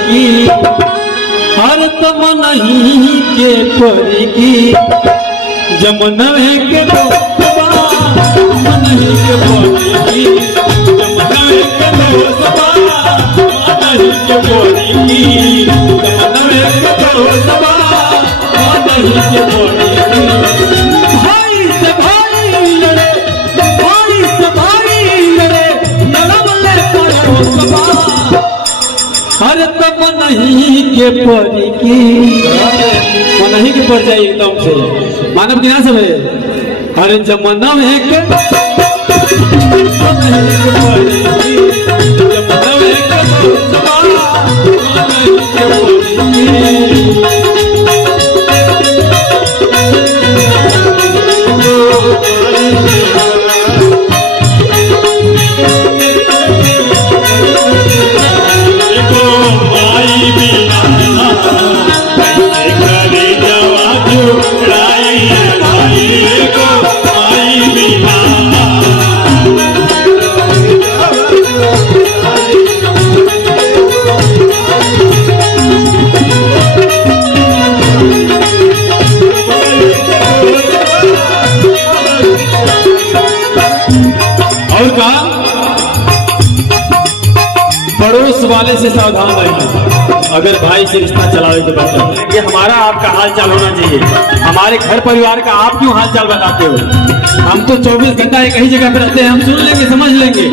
की हर तम नहीं के परी की जमनवे के दोस्तबा नहीं के परी की जमनवे के दोस्तबा नहीं के परी की जमनवे के दोस्तबा नहीं के परी की भाई से भाई लड़े भाई से भाई लड़े लड़वले परोसबा हर तब नहीं के परी की नहीं के पड़ जाए एकदम से मानव गिना सब है हर जमाना में के नहीं के परी की जमाना में के नहीं के परी की पड़ोस वाले से सावधान रहिए। अगर भाई से रिश्ता चलावे तो बता ये हमारा आपका हाल चाल होना चाहिए। हमारे घर परिवार का आप क्यों हाल चाल बताते हो? हम तो 24 घंटा एक ही जगह पे रहते हैं, हम सुन लेंगे समझ लेंगे।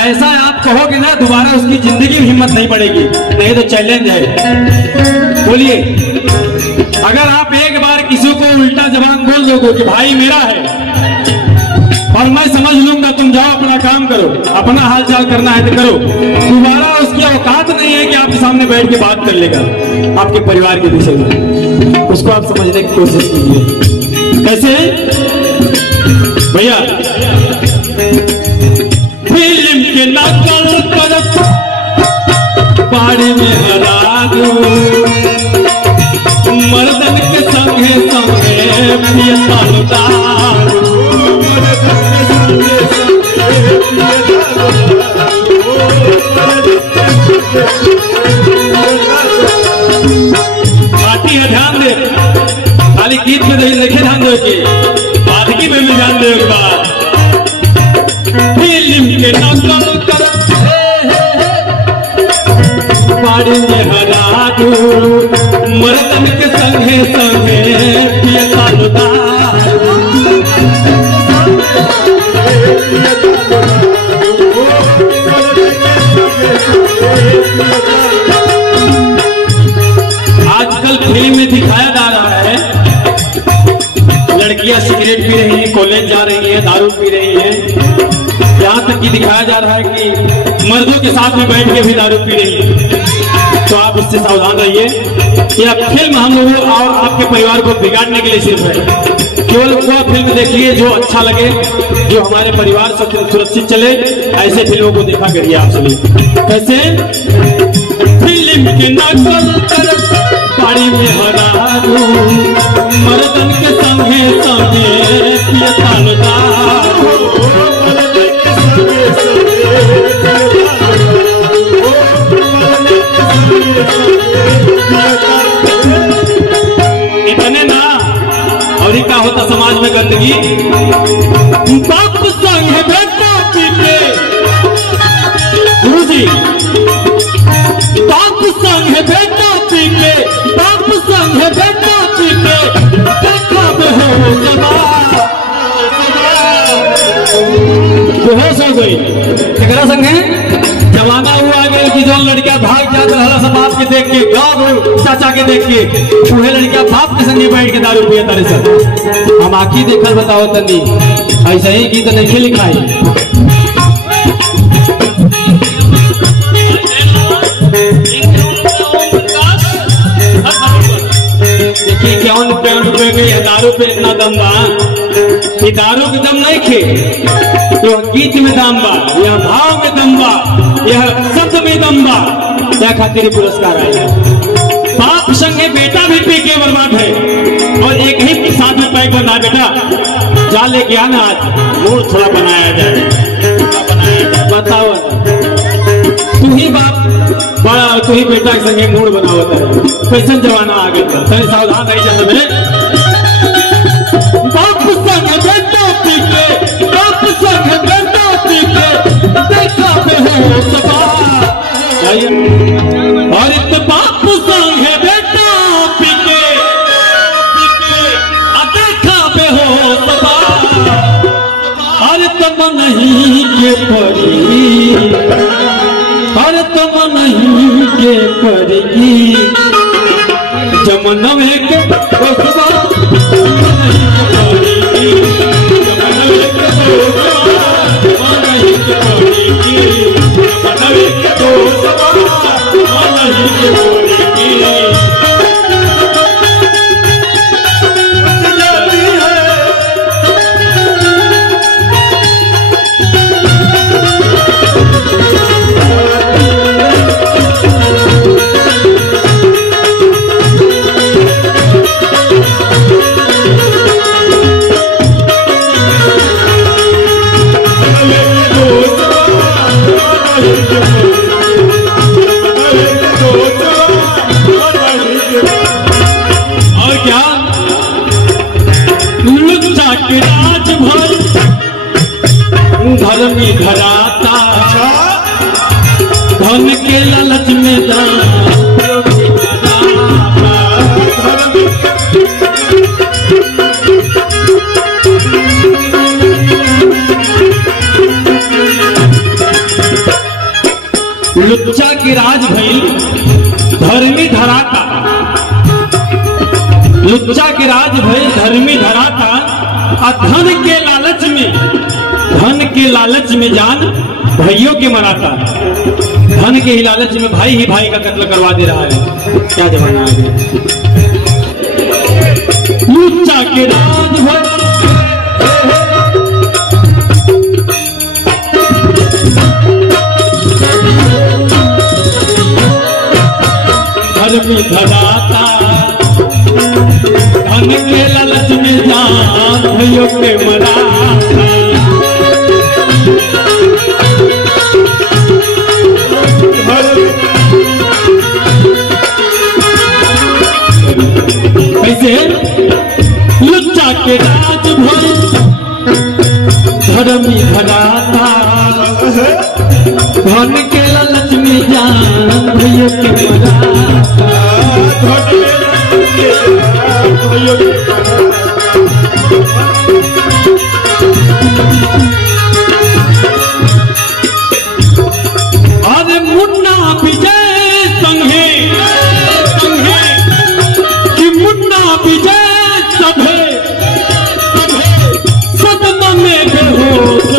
ऐसा आप कहोगे ना दोबारा उसकी जिंदगी में हिम्मत नहीं पड़ेगी, नहीं तो चैलेंज है। बोलिए, अगर आप एक बार किसी को उल्टा जबान बोल दोगे कि भाई मेरा है और मैं समझ लूंगा, तुम जाओ अपना काम करो, अपना हाल चाल करना है तो करो, दोबारा उसकी औकात नहीं है कि आपके सामने बैठ के बात कर लेगा आपके परिवार के विषय में। उसको आप समझने की कोशिश कीजिए। कैसे भैया? फिल्म के नकल करत बाड़ी में हरा दो, मर्दन के संगे संगे पियता दारू, पार्टी है, ध्यान दे, खाली गीत में देखे ध्यान दो कि बादगी में भी ध्यान दे। फिल्म के नकल कर बाड़ी में हरा दू, मर्दन के संगे संगे पियता दारू, आजकल फिल्म में दिखाया जा रहा है लड़कियां सिगरेट पी रही हैं, कॉलेज जा रही हैं, दारू पी रही हैं, यहाँ तक कि दिखाया जा रहा है कि मर्दों के साथ में बैठ के भी दारू पी रही है। तो आप इससे सावधान रहिए। यह फिल्म हम लोगों और आपके परिवार को बिगाड़ने के लिए सिर्फ है। केवल वह फिल्म देखिए जो अच्छा लगे, जो हमारे परिवार से सुरक्षित चले, ऐसे फिल्मों को देखा करिए आप सभी। कैसे? फिल्म के नकल कर बाड़ी में हरा दू, मर्दन के संगे संगे पियता दारू, इतने ना और क्या होता समाज में गंदगी। बाप संग बेटा पीटे, गुरु जी, बाप संग बेटा पीटे, बाप संग बेटा पीटे, देखा हो बेहोश हो गई। केकरा संग है? जमाना हुआ गया कि जो लड़कियां भाग जाता है सब बाप के देख के, गाँव चाचा के देख के, वह लड़कियां बाप के संगे बैठ के दारू पिए तारे सब। हम आखी देखल बताओ तनी, ऐसा ही गीत नहीं लिखा है। देखिए कौन पेड़ पे गई दारू पे इतना दम बा, ये दारू के दम नहीं खे, यह गीत में दम बा, यह भाव में दम बा, यह शब्द में दम बा। क्या खातिर पुरस्कार आया? बाप संगे बेटा भी पी के बर्बाद है और एक ही साथ में पैक बना। बेटा जा लेके आना, आज मूड थोड़ा बनाया जाए, बताओ तू ही बाप बड़ा तू ही बेटा के संगे मूड बनावत है। कैसन जमाना आ गया तने सावधान नहीं जन में बाप संग बेटा पीके बाप संग बेटा पीके देखा पे हो सबा और इत बाप संग बेटा पीके देखा पे हो सबा और तुम नहीं के परी और तुम नहीं के परी जमनवे के दोस्तवा जमनवे के दोस्तवा नहीं के परी जमनवे के दोस्तवा नहीं के परी राज भर धर्मी धराता धन के लालच में लुच्चा के राज भइल धर्मी धराता लुच्चा के राज भइल धर्मी धराता धन के लालच में जान भाइयों के मराता धन के ही लालच में भाई ही भाई का कत्ल करवा दे रहा है। क्या जमाना आ गया लुच्चा के राज धर्मी धराता धन के लालच में जान भाइयों के मराता कैसे लुच्चा के राज भर धर्मी धराता धन के लालच में जान भाइयों के मराता अरे मुन्ना विजय संघे कि मुन्ना विजय सभे सदमा में बेहोश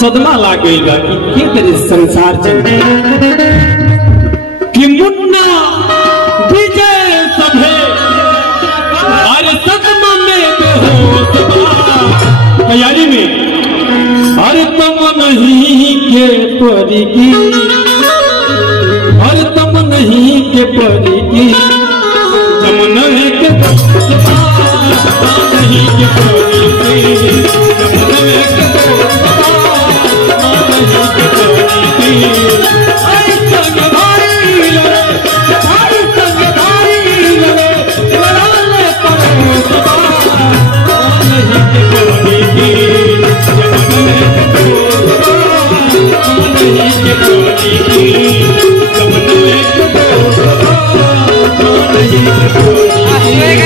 सदमा लाग गई बा कि तेरे संसार चल कि मुन्ना विजय सभे अरे सदमा में बेहोश तैयारी में अरे तुम नहीं के परी की अरे तुम नहीं के परी की जमनवे के दोस्तवा नहीं के परी की जमनवे के दोस्तवा नहीं के परी की आई संग भाई लड़े आई संग भाई लड़े लड़ाने परोसवा नहीं के परी की जमनवे के दोस्तवा नहीं के परी की जमनवे के दोस्तवा नहीं के परी की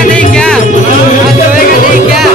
नहीं क्या? नहीं क्या?